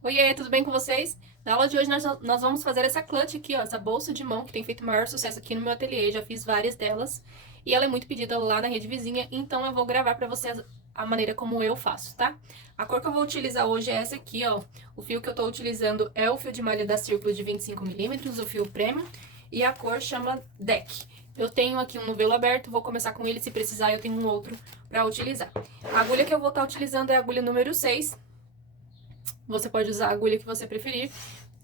Oiê, tudo bem com vocês? Na aula de hoje nós vamos fazer essa clutch aqui, ó, essa bolsa de mão que tem feito maior sucesso aqui no meu ateliê, já fiz várias delas e ela é muito pedida lá na rede vizinha, então eu vou gravar pra vocês a maneira como eu faço, tá? A cor que eu vou utilizar hoje é essa aqui, ó. O fio que eu tô utilizando é o fio de malha da Círculo de 25 mm, o fio Premium, e a cor chama Deck. Eu tenho aqui um novelo aberto, vou começar com ele, se precisar eu tenho um outro pra utilizar. A agulha que eu vou estar utilizando é a agulha número 6. Você pode usar a agulha que você preferir.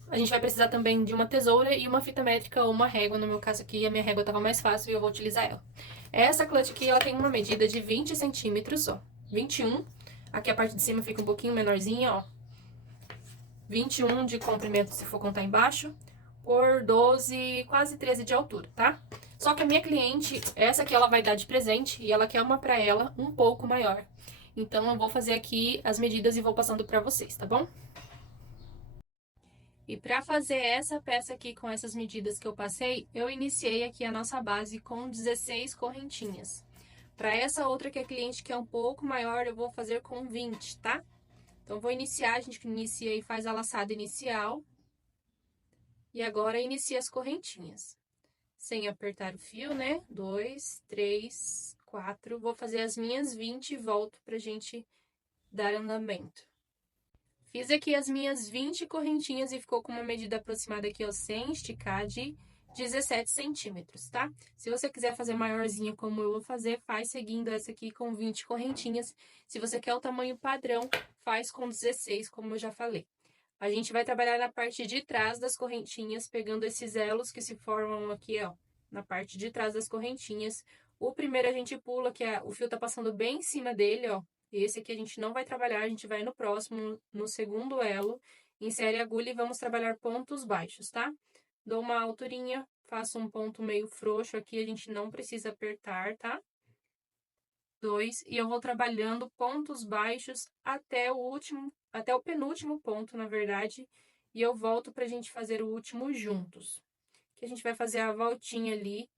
A gente vai precisar também de uma tesoura e uma fita métrica ou uma régua. No meu caso aqui, a minha régua estava mais fácil e eu vou utilizar ela. Essa clutch aqui, ela tem uma medida de 20 centímetros, ó. 21. Aqui a parte de cima fica um pouquinho menorzinha, ó. 21 de comprimento, se for contar embaixo, por 12, quase 13 de altura, tá? Só que a minha cliente, essa aqui ela vai dar de presente e ela quer uma pra ela um pouco maior. Então eu vou fazer aqui as medidas e vou passando pra vocês, tá bom? E para fazer essa peça aqui com essas medidas que eu passei, eu iniciei aqui a nossa base com 16 correntinhas. Para essa outra que é cliente que é um pouco maior, eu vou fazer com 20, tá? Então, vou iniciar, a gente inicia e faz a laçada inicial. E agora inicia as correntinhas. Sem apertar o fio, né? 2, 3, 4. Vou fazer as minhas 20 e volto pra gente dar andamento. Fiz aqui as minhas 20 correntinhas e ficou com uma medida aproximada aqui, ó, sem esticar, de 17 centímetros, tá? Se você quiser fazer maiorzinho como eu vou fazer, faz seguindo essa aqui com 20 correntinhas. Se você quer o tamanho padrão, faz com 16, como eu já falei. A gente vai trabalhar na parte de trás das correntinhas, pegando esses elos que se formam aqui, ó, na parte de trás das correntinhas. O primeiro a gente pula, que o fio tá passando bem em cima dele, ó. Esse aqui a gente não vai trabalhar, a gente vai no próximo, no segundo elo, insere a agulha e vamos trabalhar pontos baixos, tá? Dou uma alturinha, faço um ponto meio frouxo aqui, a gente não precisa apertar, tá? 2, e eu vou trabalhando pontos baixos até o último, até o penúltimo ponto, na verdade, e eu volto pra gente fazer o último juntos. Que a gente vai fazer a voltinha ali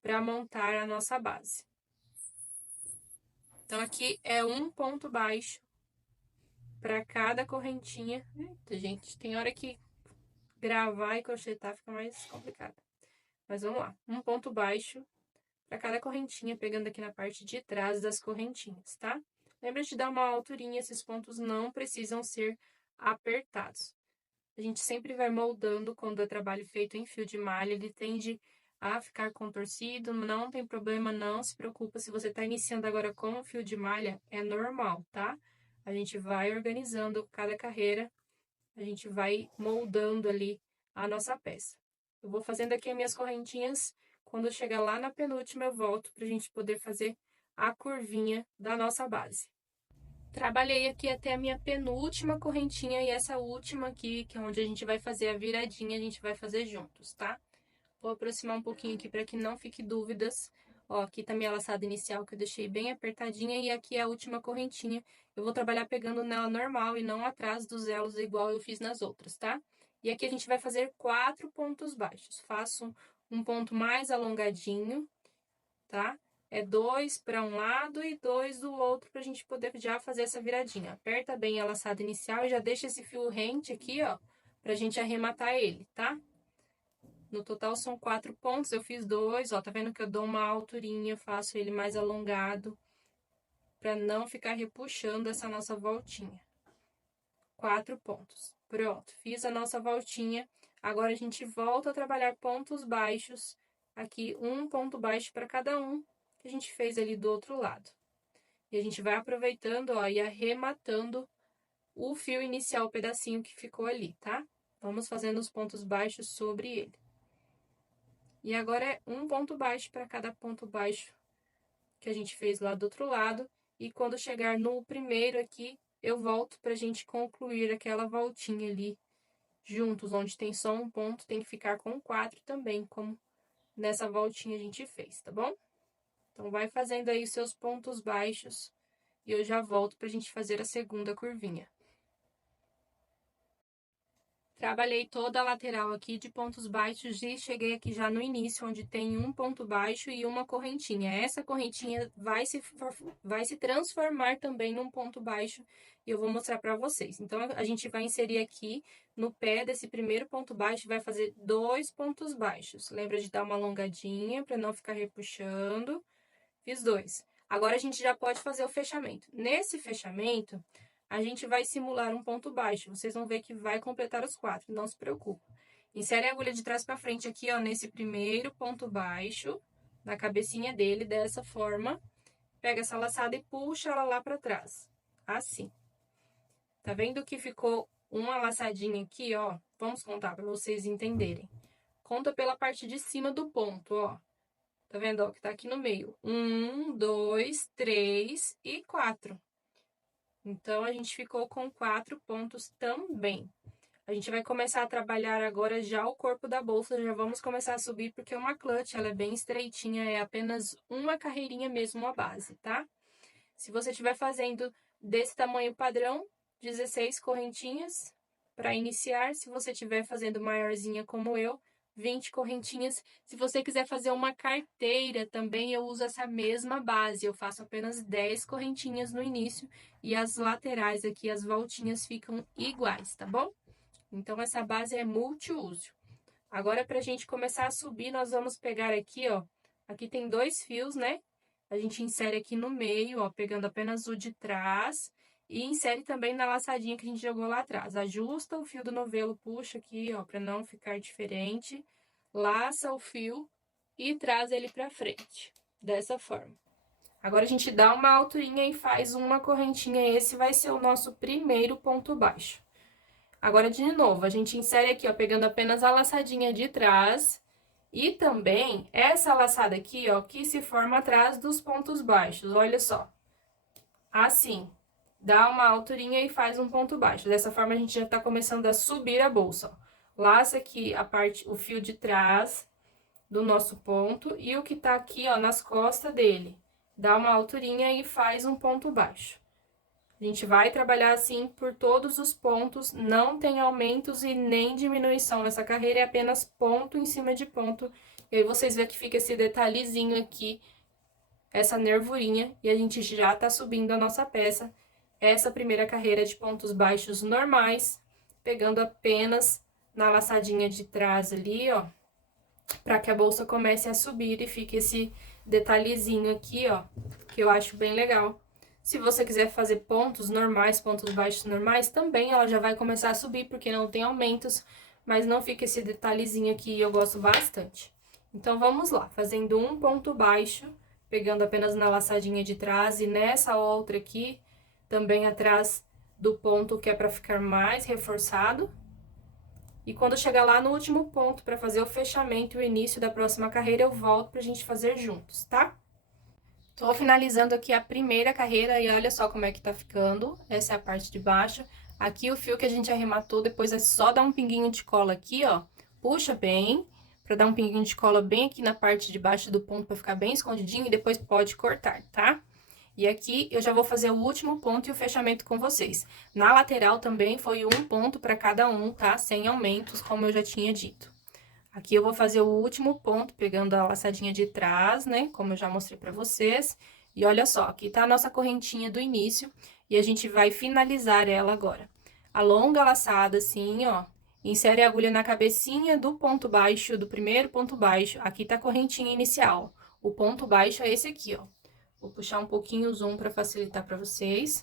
para montar a nossa base. Então, aqui é um ponto baixo para cada correntinha. Eita, gente, tem hora que gravar e crochetar fica mais complicado. Mas vamos lá. Um ponto baixo para cada correntinha, pegando aqui na parte de trás das correntinhas, tá? Lembra de dar uma alturinha, esses pontos não precisam ser apertados. A gente sempre vai moldando quando é trabalho feito em fio de malha, ele tende a ficar contorcido, não tem problema, não se preocupa. Se você está iniciando agora com o fio de malha, é normal, tá? A gente vai organizando cada carreira, a gente vai moldando ali a nossa peça. Eu vou fazendo aqui as minhas correntinhas, quando eu chegar lá na penúltima eu volto para a gente poder fazer a curvinha da nossa base. Trabalhei aqui até a minha penúltima correntinha e essa última aqui, que é onde a gente vai fazer a viradinha, a gente vai fazer juntos, tá? Vou aproximar um pouquinho aqui para que não fique dúvidas. Ó, aqui tá minha laçada inicial que eu deixei bem apertadinha e aqui é a última correntinha. Eu vou trabalhar pegando nela normal e não atrás dos elos igual eu fiz nas outras, tá? E aqui a gente vai fazer 4 pontos baixos. Faço um ponto mais alongadinho, tá? É 2 para um lado e 2 do outro pra gente poder já fazer essa viradinha. Aperta bem a laçada inicial e já deixa esse fio rente aqui, ó, pra gente arrematar ele, tá? No total são 4 pontos, eu fiz 2, ó, tá vendo que eu dou uma alturinha, faço ele mais alongado, pra não ficar repuxando essa nossa voltinha. 4 pontos. Pronto, fiz a nossa voltinha. Agora a gente volta a trabalhar pontos baixos, aqui um ponto baixo para cada um que a gente fez ali do outro lado. E a gente vai aproveitando, ó, e arrematando o fio inicial, o pedacinho que ficou ali, tá? Vamos fazendo os pontos baixos sobre ele. E agora é um ponto baixo para cada ponto baixo que a gente fez lá do outro lado. E quando chegar no primeiro aqui, eu volto pra gente concluir aquela voltinha ali juntos, onde tem só um ponto, tem que ficar com 4 também, como nessa voltinha a gente fez, tá bom? Então, vai fazendo aí os seus pontos baixos e eu já volto pra gente fazer a segunda curvinha. Trabalhei toda a lateral aqui de pontos baixos e cheguei aqui já no início, onde tem um ponto baixo e uma correntinha. Essa correntinha vai se transformar também num ponto baixo e eu vou mostrar para vocês. Então, a gente vai inserir aqui no pé desse primeiro ponto baixo, vai fazer 2 pontos baixos. Lembra de dar uma alongadinha para não ficar repuxando. Fiz 2. Agora, a gente já pode fazer o fechamento. Nesse fechamento, a gente vai simular um ponto baixo. Vocês vão ver que vai completar os 4, não se preocupe. Insere a agulha de trás para frente aqui, ó, nesse primeiro ponto baixo, na cabecinha dele, dessa forma. Pega essa laçada e puxa ela lá para trás, assim. Tá vendo que ficou uma laçadinha aqui, ó? Vamos contar para vocês entenderem. Conta pela parte de cima do ponto, ó. Tá vendo, ó, que tá aqui no meio. 1, 2, 3 e 4. Então, a gente ficou com 4 pontos também. A gente vai começar a trabalhar agora já o corpo da bolsa, já vamos começar a subir, porque uma clutch, ela é bem estreitinha, é apenas uma carreirinha mesmo a base, tá? Se você estiver fazendo desse tamanho padrão, 16 correntinhas para iniciar. Se você estiver fazendo maiorzinha como eu, 20 correntinhas. Se você quiser fazer uma carteira, também eu uso essa mesma base. Eu faço apenas 10 correntinhas no início e as laterais aqui, as voltinhas, ficam iguais, tá bom? Então, essa base é multiuso. Agora, pra gente começar a subir, nós vamos pegar aqui, ó. Aqui tem 2 fios, né? A gente insere aqui no meio, ó, pegando apenas o de trás. E insere também na laçadinha que a gente jogou lá atrás. Ajusta o fio do novelo, puxa aqui, ó, pra não ficar diferente. Laça o fio e traz ele pra frente, dessa forma. Agora, a gente dá uma alturinha e faz uma correntinha. Esse vai ser o nosso primeiro ponto baixo. Agora, de novo, a gente insere aqui, ó, pegando apenas a laçadinha de trás. E também essa laçada aqui, ó, que se forma atrás dos pontos baixos, olha só. Assim. Dá uma alturinha e faz um ponto baixo. Dessa forma, a gente já tá começando a subir a bolsa, ó. Laça aqui o fio de trás do nosso ponto e o que tá aqui, ó, nas costas dele. Dá uma alturinha e faz um ponto baixo. A gente vai trabalhar assim por todos os pontos, não tem aumentos e nem diminuição. Nessa carreira é apenas ponto em cima de ponto. E aí, vocês veem que fica esse detalhezinho aqui, essa nervurinha, e a gente já tá subindo a nossa peça. Essa primeira carreira de pontos baixos normais, pegando apenas na laçadinha de trás ali, ó, para que a bolsa comece a subir e fique esse detalhezinho aqui, ó, que eu acho bem legal. Se você quiser fazer pontos normais, pontos baixos normais, também ela já vai começar a subir, porque não tem aumentos, mas não fica esse detalhezinho aqui, eu gosto bastante. Então, vamos lá, fazendo um ponto baixo, pegando apenas na laçadinha de trás e nessa outra aqui, também atrás do ponto que é para ficar mais reforçado. E quando chegar lá no último ponto para fazer o fechamento e o início da próxima carreira, eu volto pra gente fazer juntos, tá? Tô finalizando aqui a primeira carreira e olha só como é que tá ficando. Essa é a parte de baixo. Aqui o fio que a gente arrematou, depois é só dar um pinguinho de cola aqui, ó. Puxa bem, pra dar um pinguinho de cola bem aqui na parte de baixo do ponto pra ficar bem escondidinho e depois pode cortar, tá? E aqui eu já vou fazer o último ponto e o fechamento com vocês. Na lateral também foi um ponto para cada um, tá? Sem aumentos, como eu já tinha dito. Aqui eu vou fazer o último ponto, pegando a laçadinha de trás, né? Como eu já mostrei pra vocês. E olha só, aqui tá a nossa correntinha do início e a gente vai finalizar ela agora. Alonga a laçada assim, ó. Insere a agulha na cabecinha do ponto baixo, do primeiro ponto baixo. Aqui tá a correntinha inicial. O ponto baixo é esse aqui, ó. Vou puxar um pouquinho o zoom para facilitar para vocês.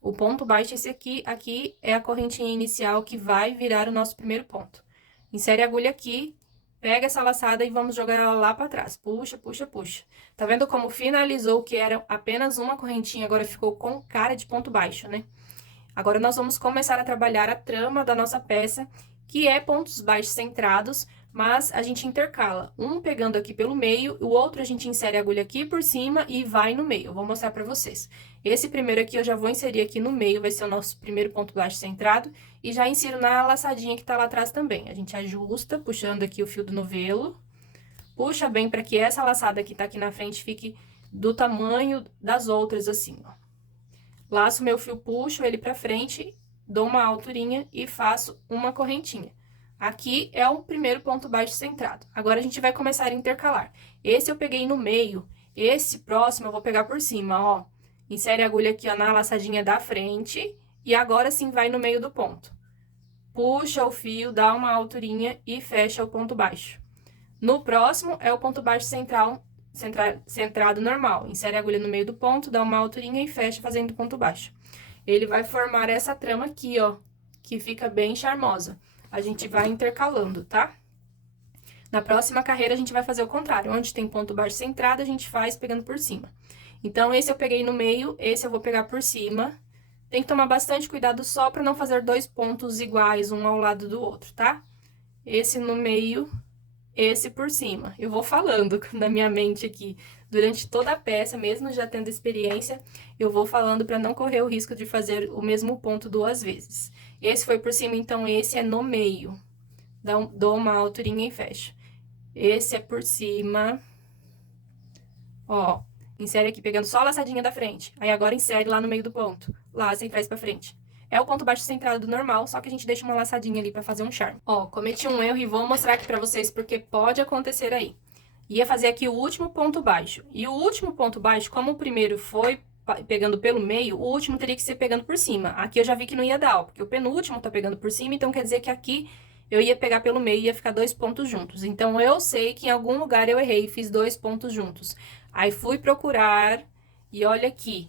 O ponto baixo, esse aqui é a correntinha inicial que vai virar o nosso primeiro ponto. Insere a agulha aqui, pega essa laçada e vamos jogar ela lá para trás. Puxa, puxa, puxa. Tá vendo como finalizou, que era apenas uma correntinha, agora ficou com cara de ponto baixo, né? Agora, nós vamos começar a trabalhar a trama da nossa peça, que é pontos baixos centrados, mas a gente intercala, um pegando aqui pelo meio, o outro a gente insere a agulha aqui por cima e vai no meio. Eu vou mostrar pra vocês. Esse primeiro aqui eu já vou inserir aqui no meio, vai ser o nosso primeiro ponto baixo centrado, e já insiro na laçadinha que tá lá atrás também. A gente ajusta, puxando aqui o fio do novelo, puxa bem pra que essa laçada que tá aqui na frente fique do tamanho das outras, assim, ó. Laço meu fio, puxo ele pra frente, dou uma alturinha e faço uma correntinha. Aqui é o primeiro ponto baixo centrado. Agora, a gente vai começar a intercalar. Esse eu peguei no meio, esse próximo eu vou pegar por cima, ó. Insere a agulha aqui, ó, na laçadinha da frente e agora sim vai no meio do ponto. Puxa o fio, dá uma alturinha e fecha o ponto baixo. No próximo é o ponto baixo centrado normal. Insere a agulha no meio do ponto, dá uma alturinha e fecha fazendo ponto baixo. Ele vai formar essa trama aqui, ó, que fica bem charmosa. A gente vai intercalando, tá? Na próxima carreira, a gente vai fazer o contrário. Onde tem ponto baixo centrado, a gente faz pegando por cima. Então, esse eu peguei no meio, esse eu vou pegar por cima. Tem que tomar bastante cuidado só para não fazer dois pontos iguais, um ao lado do outro, tá? Esse no meio, esse por cima. Eu vou falando na minha mente aqui. Durante toda a peça, mesmo já tendo experiência, eu vou falando para não correr o risco de fazer o mesmo ponto duas vezes. Esse foi por cima, então esse é no meio. Dou uma alturinha e fecho. Esse é por cima. Ó, insere aqui pegando só a laçadinha da frente. Aí agora insere lá no meio do ponto. Laça e traz pra frente. É o ponto baixo centrado do normal, só que a gente deixa uma laçadinha ali pra fazer um charme. Ó, cometi um erro e vou mostrar aqui pra vocês porque pode acontecer aí. Ia fazer aqui o último ponto baixo. E o último ponto baixo, como o primeiro foi pegando pelo meio, o último teria que ser pegando por cima. Aqui eu já vi que não ia dar, ó, porque o penúltimo tá pegando por cima, então quer dizer que aqui eu ia pegar pelo meio e ia ficar dois pontos juntos. Então, eu sei que em algum lugar eu errei e fiz dois pontos juntos. Aí, fui procurar e olha aqui,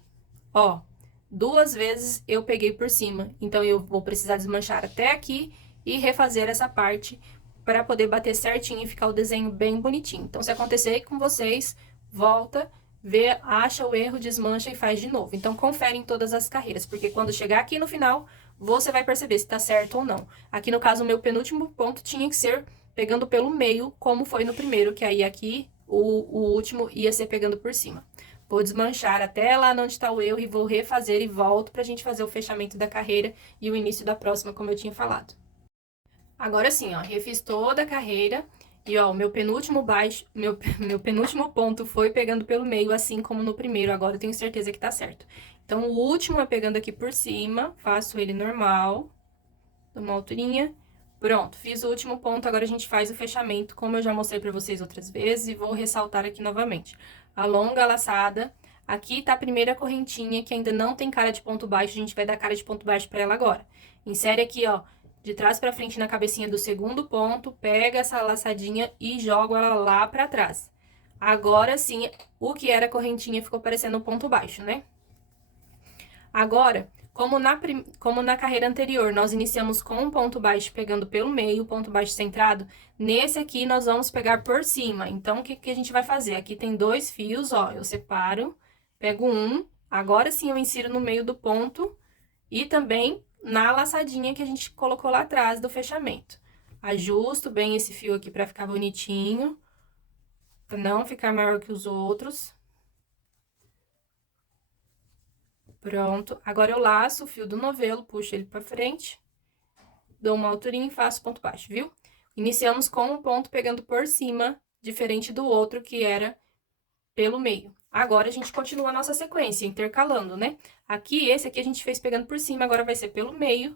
ó, duas vezes eu peguei por cima. Então, eu vou precisar desmanchar até aqui e refazer essa parte para poder bater certinho e ficar o desenho bem bonitinho. Então, se acontecer com vocês, volta, vê, acha o erro, desmancha e faz de novo. Então, confere em todas as carreiras, porque quando chegar aqui no final, você vai perceber se tá certo ou não. Aqui, no caso, o meu penúltimo ponto tinha que ser pegando pelo meio, como foi no primeiro, que aí aqui o último ia ser pegando por cima. Vou desmanchar até lá onde tá o erro e vou refazer e volto pra gente fazer o fechamento da carreira e o início da próxima, como eu tinha falado. Agora sim, ó, refiz toda a carreira e, ó, o meu penúltimo meu penúltimo ponto foi pegando pelo meio, assim como no primeiro. Agora eu tenho certeza que tá certo. Então, o último é pegando aqui por cima, faço ele normal, dou uma alturinha. Pronto, fiz o último ponto, agora a gente faz o fechamento, como eu já mostrei pra vocês outras vezes, e vou ressaltar aqui novamente. Alonga a laçada, aqui tá a primeira correntinha, que ainda não tem cara de ponto baixo, a gente vai dar cara de ponto baixo pra ela agora. Insere aqui, ó, de trás pra frente na cabecinha do segundo ponto, pega essa laçadinha e joga ela lá pra trás. Agora sim, o que era correntinha ficou parecendo um ponto baixo, né? Agora, como na carreira anterior, nós iniciamos com um ponto baixo pegando pelo meio, ponto baixo centrado, nesse aqui nós vamos pegar por cima. Então, o que a gente vai fazer? Aqui tem dois fios, ó, eu separo, pego um, agora sim eu insiro no meio do ponto e também na laçadinha que a gente colocou lá atrás do fechamento. Ajusto bem esse fio aqui pra ficar bonitinho, pra não ficar maior que os outros. Pronto, agora eu laço o fio do novelo, puxo ele pra frente, dou uma alturinha e faço ponto baixo, viu? Iniciamos com um ponto pegando por cima, diferente do outro que era pelo meio. Agora, a gente continua a nossa sequência, intercalando, né? Aqui, esse aqui a gente fez pegando por cima, agora vai ser pelo meio.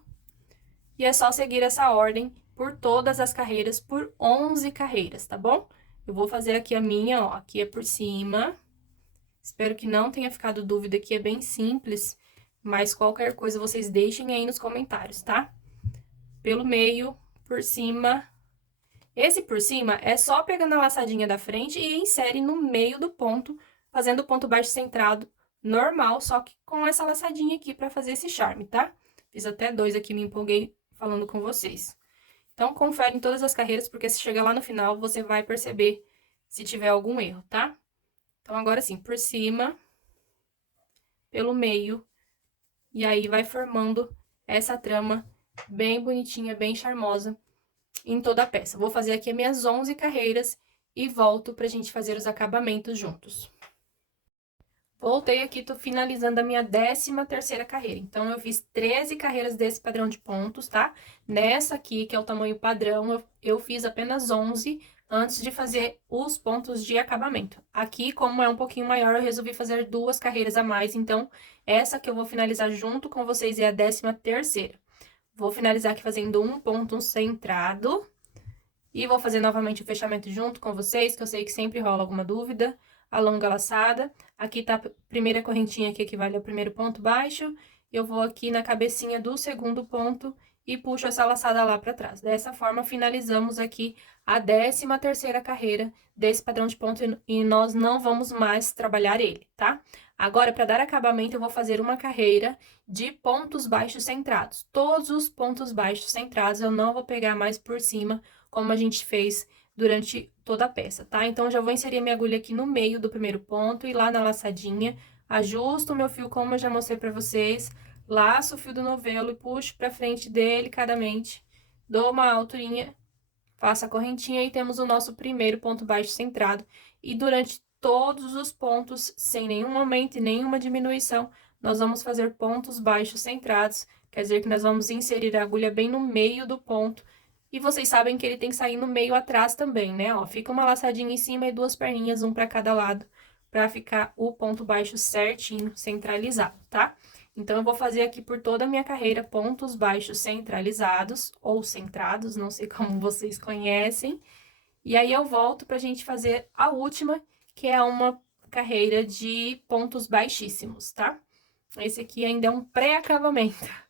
E é só seguir essa ordem por todas as carreiras, por 11 carreiras, tá bom? Eu vou fazer aqui a minha, ó, aqui é por cima. Espero que não tenha ficado dúvida, aqui é bem simples, mas qualquer coisa vocês deixem aí nos comentários, tá? Pelo meio, por cima. Esse por cima é só pegando a laçadinha da frente e insere no meio do ponto, fazendo o ponto baixo centrado normal, só que com essa laçadinha aqui pra fazer esse charme, tá? Fiz até dois aqui, me empolguei falando com vocês. Então, confere em todas as carreiras, porque se chegar lá no final, você vai perceber se tiver algum erro, tá? Então, agora sim, por cima, pelo meio, e aí vai formando essa trama bem bonitinha, bem charmosa em toda a peça. Vou fazer aqui as minhas 11 carreiras e volto pra gente fazer os acabamentos juntos. Voltei aqui, tô finalizando a minha 13ª carreira. Então, eu fiz 13 carreiras desse padrão de pontos, tá? Nessa aqui, que é o tamanho padrão, eu fiz apenas 11 antes de fazer os pontos de acabamento. Aqui, como é um pouquinho maior, eu resolvi fazer 2 carreiras a mais, então, essa que eu vou finalizar junto com vocês é a 13ª. Vou finalizar aqui fazendo um ponto centrado. E vou fazer novamente o fechamento junto com vocês, que eu sei que sempre rola alguma dúvida. A longa laçada. Aqui tá a primeira correntinha que equivale ao primeiro ponto baixo. Eu vou aqui na cabecinha do segundo ponto e puxo essa laçada lá pra trás. Dessa forma, finalizamos aqui a 13ª carreira desse padrão de ponto e nós não vamos mais trabalhar ele, tá? Agora, para dar acabamento, eu vou fazer uma carreira de pontos baixos centrados. Todos os pontos baixos centrados eu não vou pegar mais por cima, como a gente fez durante toda a peça, tá? Então, já vou inserir a minha agulha aqui no meio do primeiro ponto e lá na laçadinha, ajusto o meu fio como eu já mostrei pra vocês, laço o fio do novelo e puxo pra frente delicadamente, dou uma alturinha, faço a correntinha e temos o nosso primeiro ponto baixo centrado. E durante todos os pontos, sem nenhum aumento e nenhuma diminuição, nós vamos fazer pontos baixos centrados, quer dizer que nós vamos inserir a agulha bem no meio do ponto. E vocês sabem que ele tem que sair no meio atrás também, né? Ó, fica uma laçadinha em cima e duas perninhas, um para cada lado, para ficar o ponto baixo certinho, centralizado, tá? Então, eu vou fazer aqui por toda a minha carreira pontos baixos centralizados, ou centrados, não sei como vocês conhecem. E aí, eu volto pra gente fazer a última, que é uma carreira de pontos baixíssimos, tá? Esse aqui ainda é um pré-acabamento.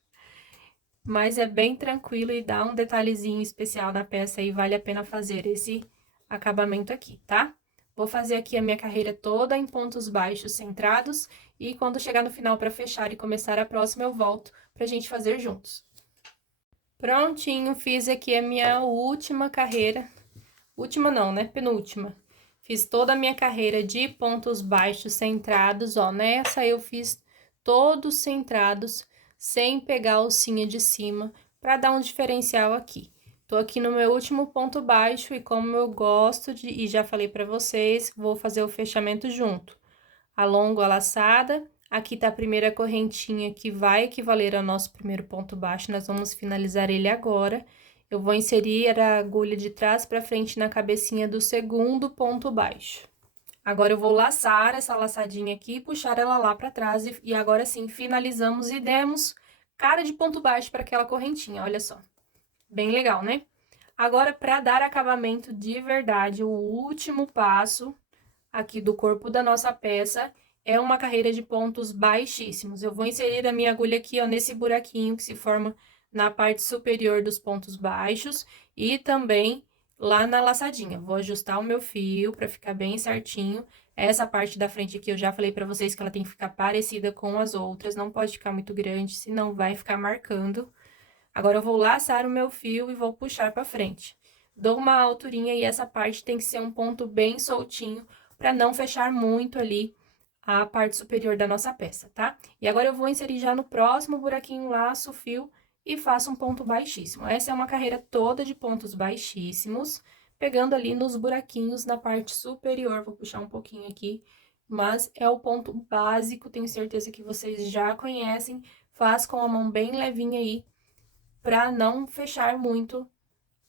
Mas é bem tranquilo e dá um detalhezinho especial na peça e vale a pena fazer esse acabamento aqui, tá? Vou fazer aqui a minha carreira toda em pontos baixos centrados e quando chegar no final para fechar e começar a próxima, eu volto pra gente fazer juntos. Prontinho, fiz aqui a minha última carreira. Última não, né? Penúltima. Fiz toda a minha carreira de pontos baixos centrados, ó. Nessa eu fiz todos centrados, sem pegar a alcinha de cima, para dar um diferencial aqui. Tô aqui no meu último ponto baixo e como eu gosto de, e já falei para vocês, vou fazer o fechamento junto. Alongo a laçada, aqui tá a primeira correntinha que vai equivaler ao nosso primeiro ponto baixo, nós vamos finalizar ele agora. Eu vou inserir a agulha de trás para frente na cabecinha do segundo ponto baixo. Agora, eu vou laçar essa laçadinha aqui e puxar ela lá para trás. E agora sim, finalizamos e demos cara de ponto baixo para aquela correntinha, olha só. Bem legal, né? Agora, para dar acabamento de verdade, o último passo aqui do corpo da nossa peça é uma carreira de pontos baixíssimos. Eu vou inserir a minha agulha aqui, ó, nesse buraquinho que se forma na parte superior dos pontos baixos e também lá na laçadinha. Vou ajustar o meu fio para ficar bem certinho. Essa parte da frente aqui eu já falei para vocês que ela tem que ficar parecida com as outras, não pode ficar muito grande, senão vai ficar marcando. Agora eu vou laçar o meu fio e vou puxar para frente. Dou uma alturinha e essa parte tem que ser um ponto bem soltinho para não fechar muito ali a parte superior da nossa peça, tá? E agora eu vou inserir já no próximo buraquinho, laço o fio e faço um ponto baixíssimo. Essa é uma carreira toda de pontos baixíssimos, pegando ali nos buraquinhos na parte superior. Vou puxar um pouquinho aqui, mas é o ponto básico, tenho certeza que vocês já conhecem. Faz com a mão bem levinha aí, para não fechar muito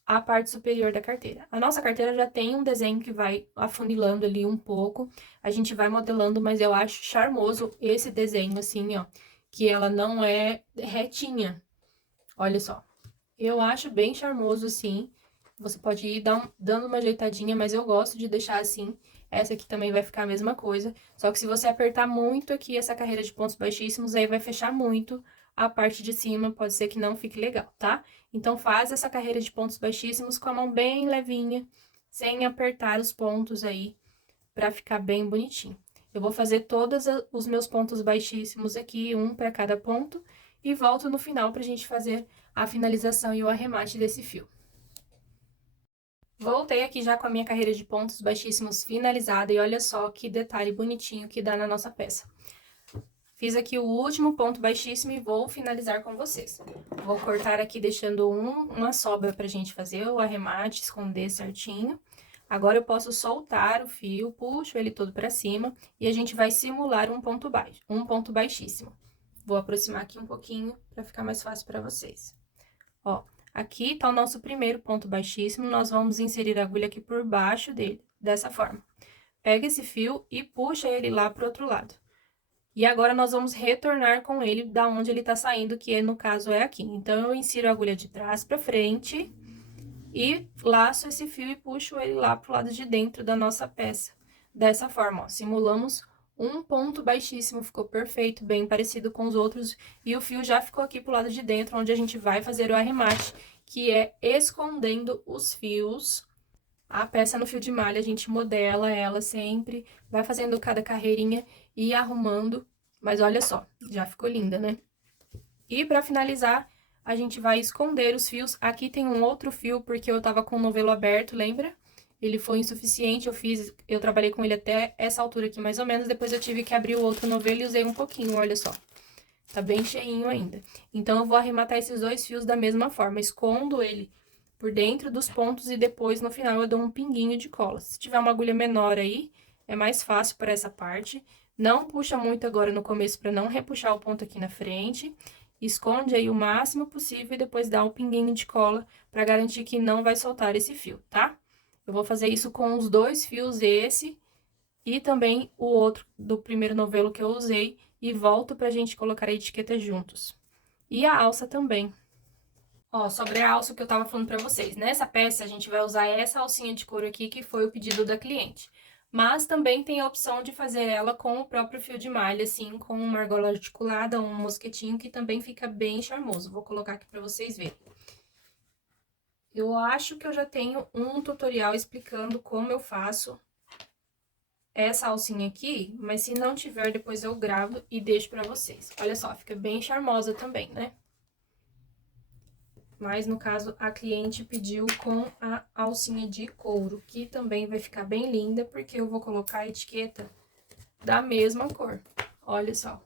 a parte superior da carteira. A nossa carteira já tem um desenho que vai afunilando ali um pouco, a gente vai modelando, mas eu acho charmoso esse desenho assim, ó, que ela não é retinha. Olha só, eu acho bem charmoso assim, você pode ir dando uma ajeitadinha, mas eu gosto de deixar assim. Essa aqui também vai ficar a mesma coisa, só que se você apertar muito aqui essa carreira de pontos baixíssimos, aí vai fechar muito a parte de cima, pode ser que não fique legal, tá? Então, faz essa carreira de pontos baixíssimos com a mão bem levinha, sem apertar os pontos aí, pra ficar bem bonitinho. Eu vou fazer todos os meus pontos baixíssimos aqui, um para cada ponto, e volto no final pra gente fazer a finalização e o arremate desse fio. Voltei aqui já com a minha carreira de pontos baixíssimos finalizada, e olha só que detalhe bonitinho que dá na nossa peça. Fiz aqui o último ponto baixíssimo e vou finalizar com vocês. Vou cortar aqui deixando uma sobra pra gente fazer o arremate, esconder certinho. Agora, eu posso soltar o fio, puxo ele todo pra cima e a gente vai simular um ponto baixo, um ponto baixíssimo. Vou aproximar aqui um pouquinho pra ficar mais fácil pra vocês. Ó, aqui tá o nosso primeiro ponto baixíssimo, nós vamos inserir a agulha aqui por baixo dele, dessa forma. Pega esse fio e puxa ele lá pro outro lado. E agora nós vamos retornar com ele da onde ele tá saindo, que no caso é aqui. Então, eu insiro a agulha de trás pra frente e laço esse fio e puxo ele lá pro lado de dentro da nossa peça. Dessa forma, ó, simulamos um ponto baixíssimo, ficou perfeito, bem parecido com os outros. E o fio já ficou aqui pro lado de dentro, onde a gente vai fazer o arremate, que é escondendo os fios. A peça no fio de malha, a gente modela ela sempre, vai fazendo cada carreirinha e arrumando. Mas olha só, já ficou linda, né? E pra finalizar, a gente vai esconder os fios. Aqui tem um outro fio, porque eu tava com o novelo aberto, lembra? Ele foi insuficiente, eu trabalhei com ele até essa altura aqui, mais ou menos. Depois eu tive que abrir o outro novelo e usei um pouquinho, olha só. Tá bem cheinho ainda. Então, eu vou arrematar esses dois fios da mesma forma. Escondo ele por dentro dos pontos e depois, no final, eu dou um pinguinho de cola. Se tiver uma agulha menor aí, é mais fácil para essa parte. Não puxa muito agora no começo para não repuxar o ponto aqui na frente. Esconde aí o máximo possível e depois dá um pinguinho de cola para garantir que não vai soltar esse fio, tá? Eu vou fazer isso com os dois fios, esse e também o outro do primeiro novelo que eu usei, e volto pra gente colocar a etiqueta juntos. E a alça também. Ó, sobre a alça que eu tava falando pra vocês. Nessa peça, a gente vai usar essa alcinha de couro aqui, que foi o pedido da cliente. Mas também tem a opção de fazer ela com o próprio fio de malha, assim, com uma argola articulada, um mosquetinho, que também fica bem charmoso. Vou colocar aqui pra vocês verem. Eu acho que eu já tenho um tutorial explicando como eu faço essa alcinha aqui, mas se não tiver, depois eu gravo e deixo pra vocês. Olha só, fica bem charmosa também, né? Mas, no caso, a cliente pediu com a alcinha de couro, que também vai ficar bem linda, porque eu vou colocar a etiqueta da mesma cor. Olha só.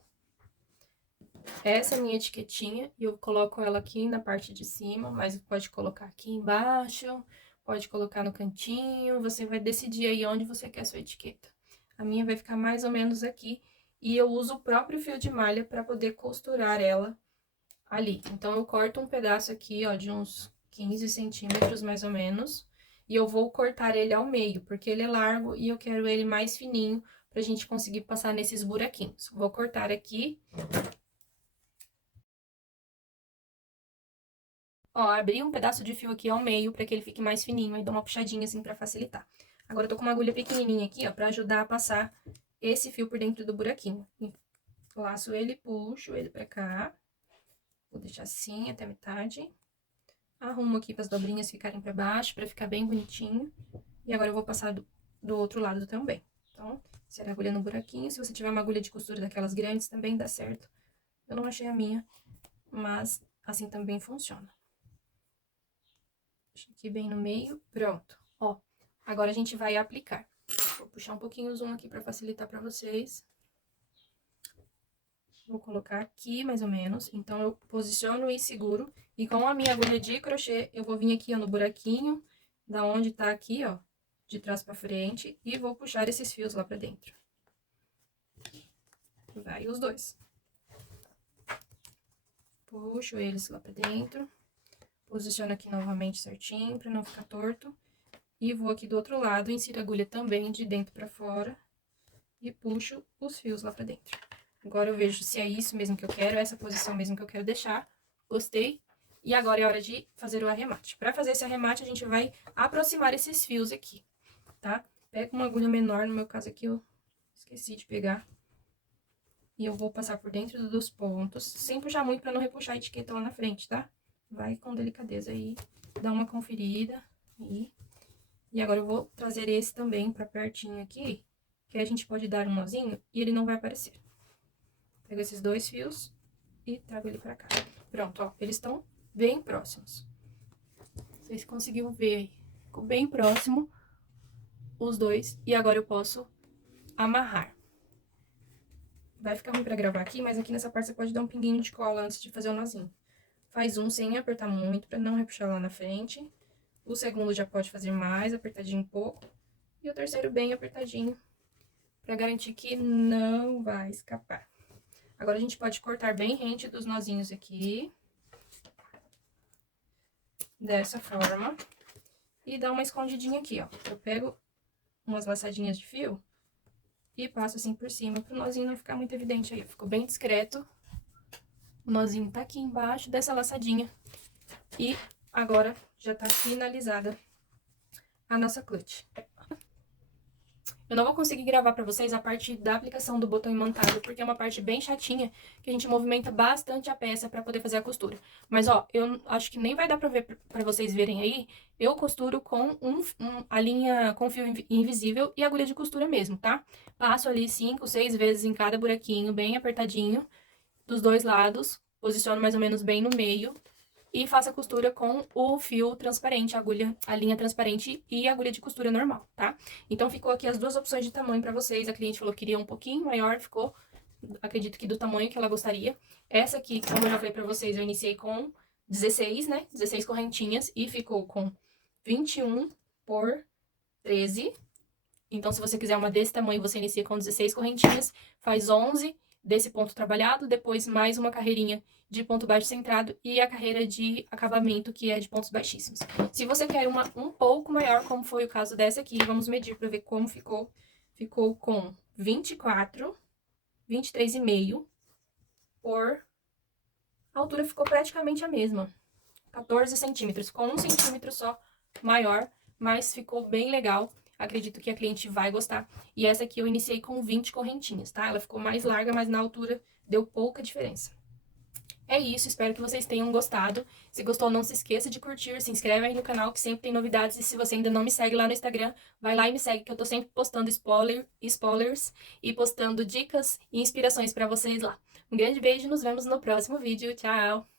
Essa é a minha etiquetinha, e eu coloco ela aqui na parte de cima, mas pode colocar aqui embaixo, pode colocar no cantinho, você vai decidir aí onde você quer a sua etiqueta. A minha vai ficar mais ou menos aqui, e eu uso o próprio fio de malha para poder costurar ela ali. Então, eu corto um pedaço aqui, ó, de uns 15 centímetros, mais ou menos, e eu vou cortar ele ao meio, porque ele é largo e eu quero ele mais fininho pra gente conseguir passar nesses buraquinhos. Vou cortar aqui. Ó, abri um pedaço de fio aqui ao meio pra que ele fique mais fininho, e dou uma puxadinha assim pra facilitar. Agora, eu tô com uma agulha pequenininha aqui, ó, pra ajudar a passar esse fio por dentro do buraquinho. Laço ele, puxo ele pra cá. Vou deixar assim até a metade. Arrumo aqui para as dobrinhas ficarem pra baixo, pra ficar bem bonitinho. E agora eu vou passar do outro lado também. Então, insere a agulha no buraquinho. Se você tiver uma agulha de costura daquelas grandes, também dá certo. Eu não achei a minha, mas assim também funciona. Deixa aqui bem no meio, pronto. Ó, agora a gente vai aplicar. Vou puxar um pouquinho o zoom aqui pra facilitar pra vocês. Vou colocar aqui, mais ou menos. Então, eu posiciono e seguro. E com a minha agulha de crochê, eu vou vir aqui, ó, no buraquinho, da onde tá aqui, ó, de trás pra frente, e vou puxar esses fios lá pra dentro. Vai os dois. Puxo eles lá pra dentro. Posiciono aqui novamente certinho, pra não ficar torto. E vou aqui do outro lado, insiro a agulha também de dentro pra fora. E puxo os fios lá pra dentro. Agora eu vejo se é isso mesmo que eu quero, essa posição mesmo que eu quero deixar. Gostei. E agora é hora de fazer o arremate. Para fazer esse arremate, a gente vai aproximar esses fios aqui, tá? Pega uma agulha menor, no meu caso aqui eu esqueci de pegar. E eu vou passar por dentro dos pontos, sem puxar muito para não repuxar a etiqueta lá na frente, tá? Vai com delicadeza aí, dá uma conferida aí. E agora eu vou trazer esse também para pertinho aqui, que a gente pode dar um nozinho e ele não vai aparecer. Pego esses dois fios e trago ele pra cá. Pronto, ó, eles estão bem próximos. Vocês conseguiram ver aí. Ficou bem próximo os dois. E agora eu posso amarrar. Vai ficar ruim pra gravar aqui, mas aqui nessa parte você pode dar um pinguinho de cola antes de fazer o nozinho. Faz um sem apertar muito, pra não repuxar lá na frente. O segundo já pode fazer mais, apertadinho um pouco. E o terceiro bem apertadinho, pra garantir que não vai escapar. Agora, a gente pode cortar bem rente dos nozinhos aqui. Dessa forma. E dar uma escondidinha aqui, ó. Eu pego umas laçadinhas de fio e passo assim por cima, pro nozinho não ficar muito evidente aí. Ficou bem discreto. O nozinho tá aqui embaixo dessa laçadinha. E agora já tá finalizada a nossa clutch. Eu não vou conseguir gravar pra vocês a parte da aplicação do botão imantado, porque é uma parte bem chatinha, que a gente movimenta bastante a peça pra poder fazer a costura. Mas, ó, eu acho que nem vai dar pra ver, pra vocês verem aí, eu costuro com a linha com fio invisível e agulha de costura mesmo, tá? Passo ali 5, 6 vezes em cada buraquinho, bem apertadinho, dos dois lados, posiciono mais ou menos bem no meio. E faço a costura com o fio transparente, a linha transparente e a agulha de costura normal, tá? Então, ficou aqui as duas opções de tamanho pra vocês. A cliente falou que queria um pouquinho maior, ficou, acredito que do tamanho que ela gostaria. Essa aqui, como eu já falei pra vocês, eu iniciei com 16, né? 16 correntinhas e ficou com 21 por 13. Então, se você quiser uma desse tamanho, você inicia com 16 correntinhas, faz 11 desse ponto trabalhado, depois mais uma carreirinha de ponto baixo centrado e a carreira de acabamento, que é de pontos baixíssimos. Se você quer uma um pouco maior, como foi o caso dessa aqui, vamos medir para ver como ficou. Ficou com 24, 23,5 por... A altura ficou praticamente a mesma, 14 centímetros, com 1 centímetro só maior, mas ficou bem legal. Acredito que a cliente vai gostar. E essa aqui eu iniciei com 20 correntinhas, tá? Ela ficou mais larga, mas na altura deu pouca diferença. É isso, espero que vocês tenham gostado. Se gostou, não se esqueça de curtir, se inscreve aí no canal que sempre tem novidades. E se você ainda não me segue lá no Instagram, vai lá e me segue, que eu tô sempre postando spoilers e postando dicas e inspirações pra vocês lá. Um grande beijo e nos vemos no próximo vídeo. Tchau!